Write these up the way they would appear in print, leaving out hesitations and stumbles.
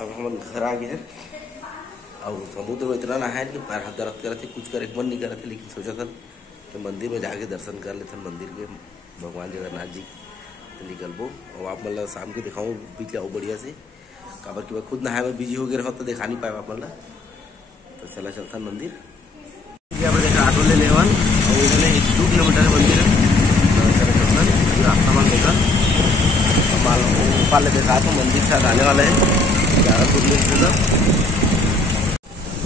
अब हम घर आ गए हैं और समुद्र में इतना नहाए कि पैर हाथ दर्द कर थे, कुछ करे मन नहीं कर रहे थे, लेकिन सोचा था कि मंदिर में जाके दर्शन कर लेते हैं मंदिर के भगवान जगन्नाथ जी तो निकलबो। और आप मतलब शाम के दिखाऊँ बीच आओ बढ़िया से काबर कि मैं खुद नहाए में बिजी हो गए रहा तो दिखा नहीं पाया आप मतलब। तो चला चलता मंदिर यहाँ पर देखा ऑटो ले लेवन और उन्होंने 2 किलोमीटर का मंदिर है। तो चला चलता रास्ता मान देखा माल ऊपर ले देखा तो मंदिर शायद आने वाला है ज़्यादा दूर नहीं।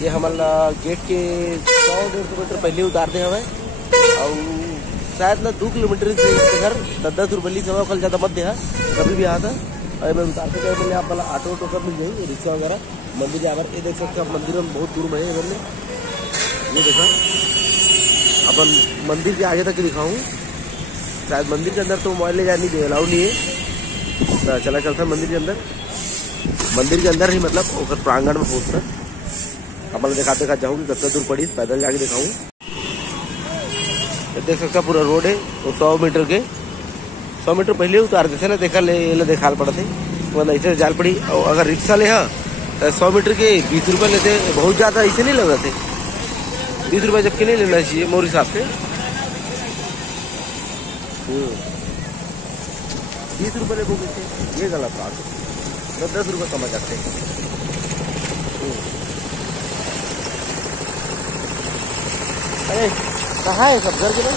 ये हमारा गेट के 100-150 मीटर पहले उतारते हमें और शायद ना 2 किलोमीटर से घर 10-10 रुपये समय कल ज़्यादा मत दे कभी भी आता और मैं उतारते गए मैंने आप वाला ऑटो कर मिल जाएगी रिक्शा वगैरह मंदिर जाकर। ये देख सकते हैं आप मंदिर में बहुत दूर में है इधर में, ये देखा अपन मंदिर के आगे तक दिखाऊँ। शायद मंदिर के अंदर तो मोबाइल ले जाने दे अलाउ नहीं है। तो चला चलता है मंदिर के अंदर, मंदिर के अंदर ही मतलब प्रांगण में पहुँचता अपन दिखाते दिखा जाऊँगी कितना दूर पड़ी पैदल जाके दिखाऊँ। देख सकता पूरा रोड है वो 100 मीटर पहले उतारते थे ना देखा ले देखा पड़ते मतलब ऐसे जाल पड़ी। और अगर रिक्शा ले तो 100 मीटर के 20 रुपये लेते, बहुत ज़्यादा ऐसे नहीं लगाते 20 रुपये जबकि नहीं लेना चाहिए मोर हिसाब से। 20 रुपये ले बोलते ये गलत बात है, 10 रुपये कमा जाते हैं। अरे कहाँ है सब घर के लोग?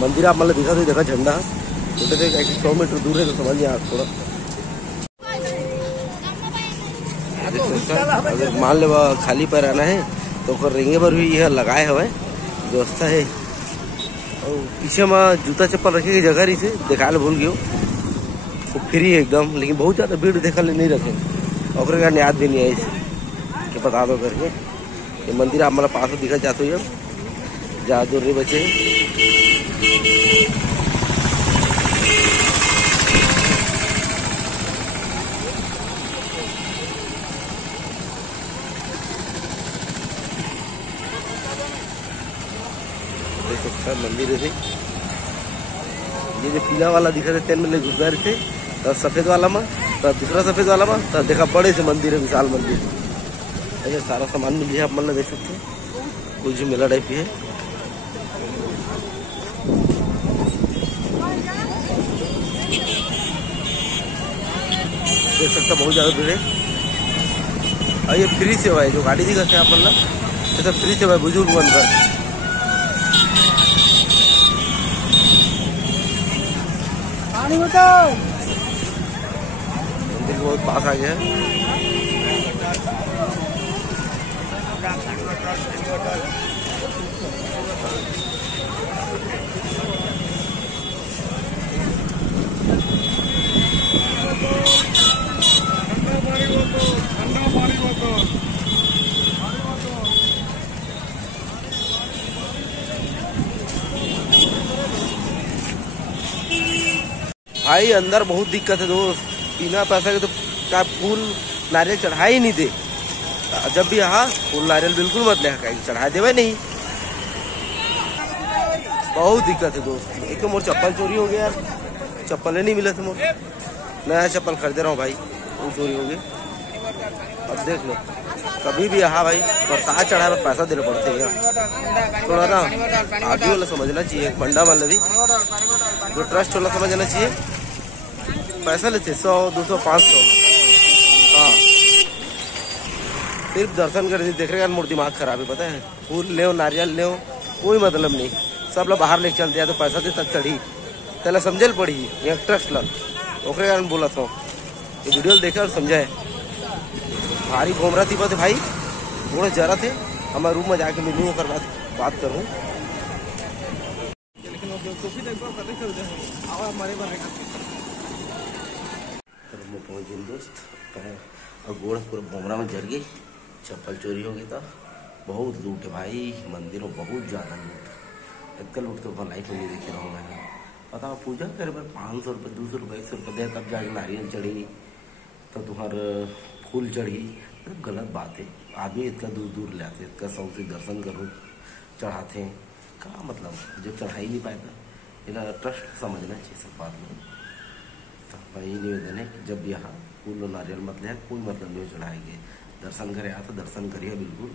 मंदिर आप मतलब दिखा तो देखा झंडा तो 100 मीटर दूर है तो समझिए आप थोड़ा। अगर मान ले खाली पैर आना है तो रेंगे पर भी यह लगाए हुए व्यवस्था है। और पीछे में जूता चप्पल रखे की जगह रही से देखा भूल गयो वो फ्री है एकदम, लेकिन बहुत ज़्यादा भीड़ देखा ले नहीं रखे और का याद भी नहीं है इसे कि बता दो करके। ये मंदिर आप मतलब पास दिखा जाते हो ज़्यादा दूर नहीं बचे। देख सकते मंदिर है ये जो पीला वाला दिखा थे 10 मिनट घुस गए थे तो सफेद वाला में तो दूसरा सफेद वाला में तो देखा बड़े से मंदिर है विशाल मंदिर। ऐसे सारा सामान मिल जाए आप मतलब देख सकते हैं कुछ मेला टाइप की है। देख सकते बहुत ज़्यादा भीड़ है और ये फ्री सेवा है जो गाड़ी दिखाते हैं आप मतलब ये सब फ्री सेवा है बुजुर्ग बनकर। मंदिर के बहुत पास आ गया है। भाई अंदर बहुत दिक्कत है दोस्त, बिना पैसा के तो क्या फूल नारियल चढ़ा ही नहीं दे। जब भी यहाँ फूल नारियल बिल्कुल मत ले चढ़ा देवे नहीं, बहुत दिक्कत है दोस्त। एक तो मोर चप्पल चोरी हो गया यार, चप्पल नहीं मिला था मोर, नया चप्पल खरीदे रहा हूँ भाई वो चोरी हो गई। अब देख लो कभी भी यहाँ भाई बरसात चढ़ा पर पैसा देना पड़ते हैं थोड़ा ना आदमी वाला समझना चाहिए। बंडा वाला भी जो ट्रस्ट वाला समझना चाहिए, पैसा लेते 100, 200, 500 हाँ सिर्फ दर्शन कर देख रहे हैं। मोर दिमाग खराब है पता है, फूल ले नारियल ले कोई मतलब नहीं, सब लोग बाहर लेके चलते हैं तो पैसा दे तब चढ़ी तेला समझल पड़ी यहाँ ट्रस्ट लग ओकरे कारण बोला था ये वीडियो देखे और समझाए। भारी घूम रहा थी बात भाई थोड़ा जरा थे हमारे रूम में जाके मिलूँ और बात करूँ। पहुँच गए दोस्त और गोड़ पूरा बोमरा में जर गई, चप्पल चोरी हो गई था। बहुत लूट है भाई मंदिर में, बहुत ज़्यादा लूट, इतना लूट तो लाइफ में नहीं देखे रहा हूँ मैं। पता पूजा करे पर 500 रुपये 200 रुपये 100 रुपये दे तब जाके नारियल चढ़ी तो तुम्हारा फूल चढ़ी, गलत बात है। आदमी इतना दूर दूर ले आते, इतना शौक से दर्शन करो चढ़ाते हैं का मतलब जब चढ़ा ही नहीं पाएगा, इला ट्रस्ट समझना चाहिए सब बात में। तो वही निवेदन है कि जब यहाँ फूल और नारियल मत ले, कोई मतलब नहीं चढ़ाएंगे, दर्शन करे आता दर्शन करिए बिल्कुल।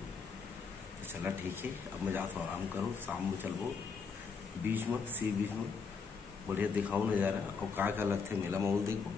तो चला ठीक है, अब मैं जाता हूँ आराम करूँ, शाम में चलबो बीच में सी बीच में बढ़िया दिखाऊँ नज़ारा और का लगते मेला माहौल देखो।